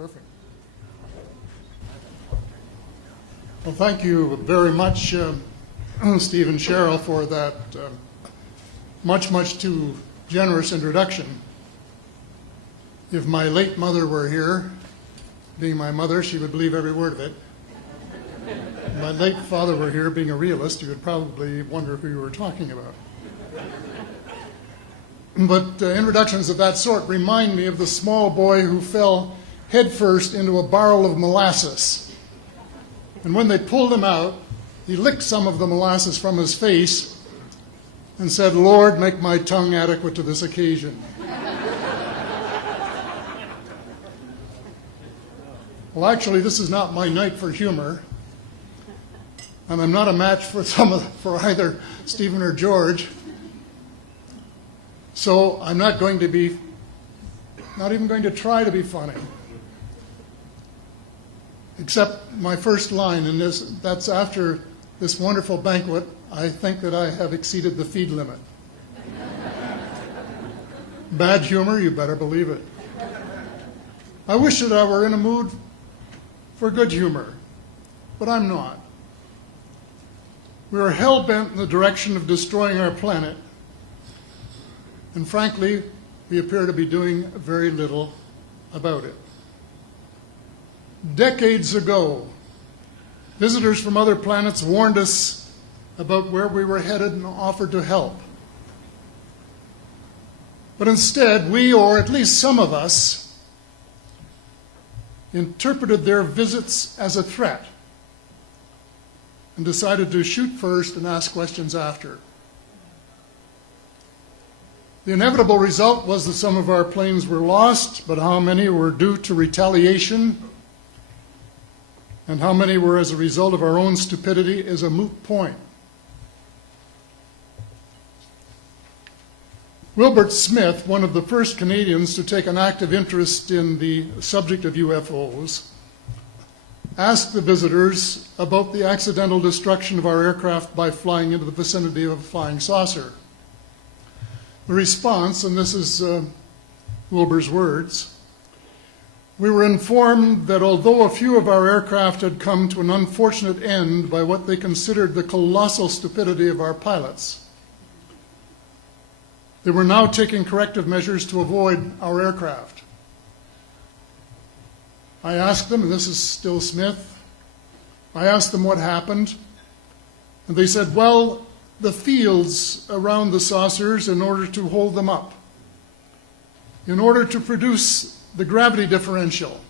Perfect. Well, thank you very much, Steve and Cheryl, for that much too generous introduction. If my late mother were here, being my mother, she would believe every word of it. If my late father were here, being a realist, you would probably wonder who you were talking about. But introductions of that sort remind me of the small boy who fell headfirst into a barrel of molasses. And when they pulled him out, he licked some of the molasses from his face and said, "Lord, make my tongue adequate to this occasion." Well, actually, this is not my night for humor, and I'm not a match for either Stephen or George. So I'm not even going to try to be funny. Except my first line, and that's after this wonderful banquet, I think that I have exceeded the feed limit. Bad humor, you better believe it. I wish that I were in a mood for good humor, but I'm not. We are hell-bent in the direction of destroying our planet, and frankly, we appear to be doing very little about it. Decades ago, visitors from other planets warned us about where we were headed and offered to help. But instead, we, or at least some of us, interpreted their visits as a threat and decided to shoot first and ask questions after. The inevitable result was that some of our planes were lost, but how many were due to retaliation and how many were as a result of our own stupidity is a moot point. Wilbert Smith, one of the first Canadians to take an active interest in the subject of UFOs, asked the visitors about the accidental destruction of our aircraft by flying into the vicinity of a flying saucer. The response, and this is Wilbur's words, "We were informed that although a few of our aircraft had come to an unfortunate end by what they considered the colossal stupidity of our pilots, they were now taking corrective measures to avoid our aircraft. I asked them," and this is still Smith, I asked them what happened, and they said, "Well, the fields around the saucers in order to hold them up, in order to produce the gravity differential,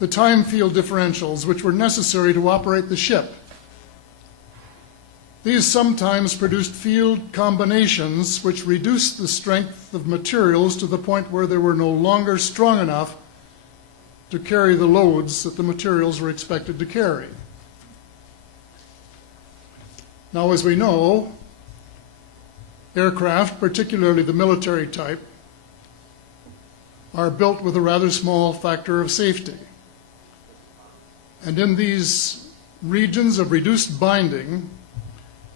the time field differentials which were necessary to operate the ship. These sometimes produced field combinations which reduced the strength of materials to the point where they were no longer strong enough to carry the loads that the materials were expected to carry." Now, as we know, aircraft, particularly the military type, are built with a rather small factor of safety. And in these regions of reduced binding,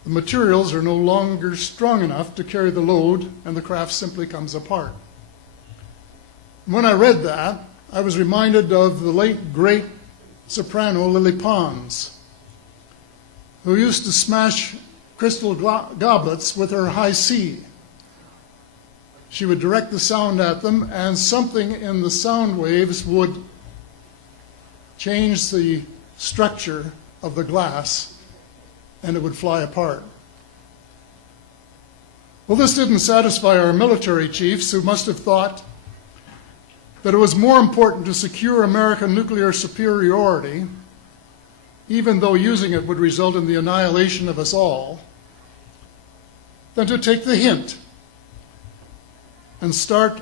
the materials are no longer strong enough to carry the load, and the craft simply comes apart. When I read that, I was reminded of the late, great soprano Lily Pons, who used to smash crystal goblets with her high C. She would direct the sound at them, and something in the sound waves would change the structure of the glass, and it would fly apart. Well, this didn't satisfy our military chiefs, who must have thought that it was more important to secure American nuclear superiority, even though using it would result in the annihilation of us all, than to take the hint and start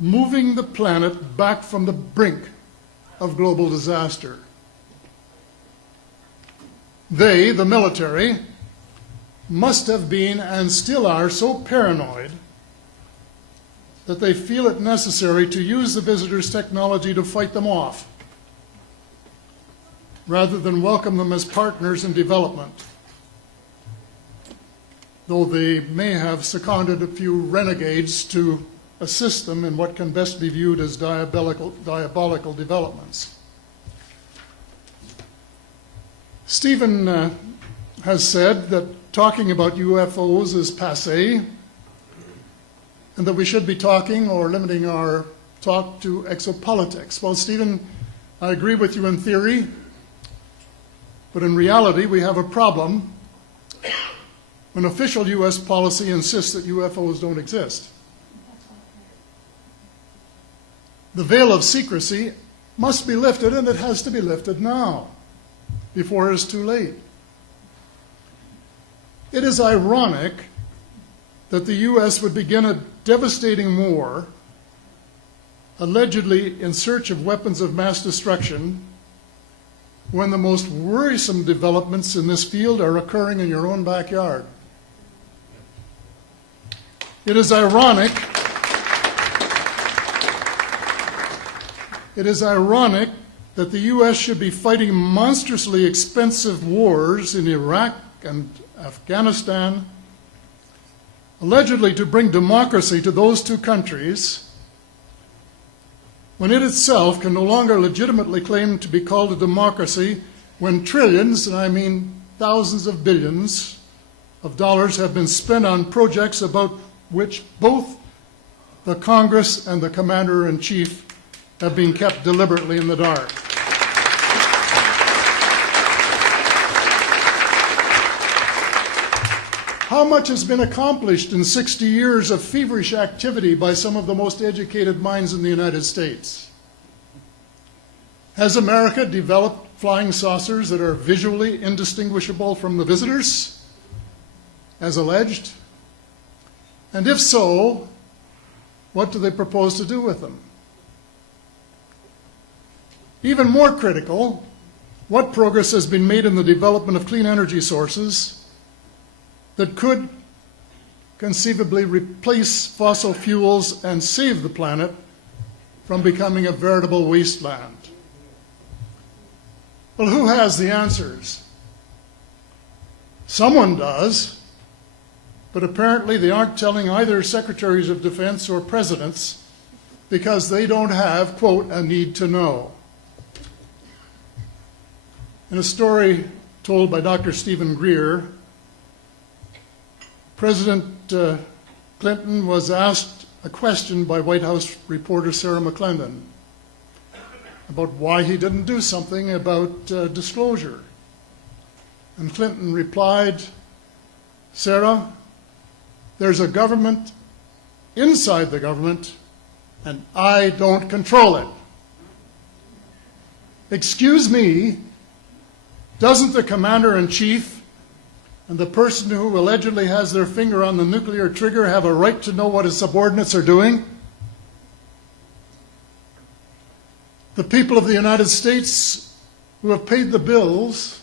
moving the planet back from the brink of global disaster. They, the military, must have been and still are so paranoid that they feel it necessary to use the visitors' technology to fight them off, rather than welcome them as partners in development, though they may have seconded a few renegades to assist them in what can best be viewed as diabolical developments. Stephen has said that talking about UFOs is passé, and that we should be talking or limiting our talk to exopolitics. Well, Stephen, I agree with you in theory, but in reality we have a problem when official U.S. policy insists that UFOs don't exist. The veil of secrecy must be lifted, and it has to be lifted now, before it is too late. It is ironic that the U.S. would begin a devastating war, allegedly in search of weapons of mass destruction, when the most worrisome developments in this field are occurring in your own backyard. It is ironic that the U.S. should be fighting monstrously expensive wars in Iraq and Afghanistan, allegedly to bring democracy to those two countries, when it itself can no longer legitimately claim to be called a democracy, when trillions, and I mean thousands of billions of dollars, have been spent on projects about which both the Congress and the Commander-in-Chief have been kept deliberately in the dark. How much has been accomplished in 60 years of feverish activity by some of the most educated minds in the United States? Has America developed flying saucers that are visually indistinguishable from the visitors, as alleged? And if so, what do they propose to do with them? Even more critical, what progress has been made in the development of clean energy sources that could conceivably replace fossil fuels and save the planet from becoming a veritable wasteland? Well, who has the answers? Someone does, but apparently they aren't telling either secretaries of defense or presidents because they don't have, quote, a need to know. In a story told by Dr. Stephen Greer, President Clinton was asked a question by White House reporter Sarah McClendon about why he didn't do something about disclosure. And Clinton replied, "Sarah, there's a government inside the government, and I don't control it." Excuse me, doesn't the Commander-in-Chief and the person who allegedly has their finger on the nuclear trigger have a right to know what his subordinates are doing? The people of the United States who have paid the bills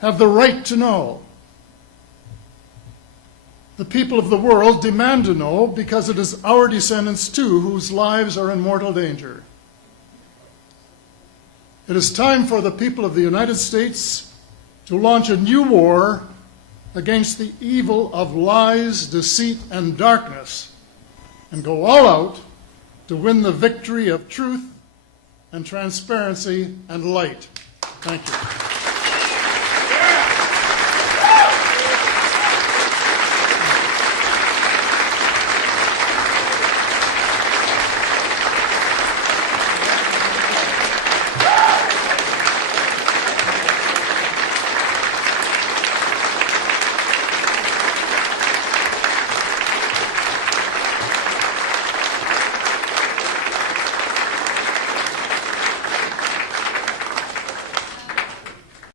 have the right to know. The people of the world demand to know because it is our descendants too whose lives are in mortal danger. It is time for the people of the United States to launch a new war against the evil of lies, deceit, and darkness, and go all out to win the victory of truth and transparency and light. Thank you.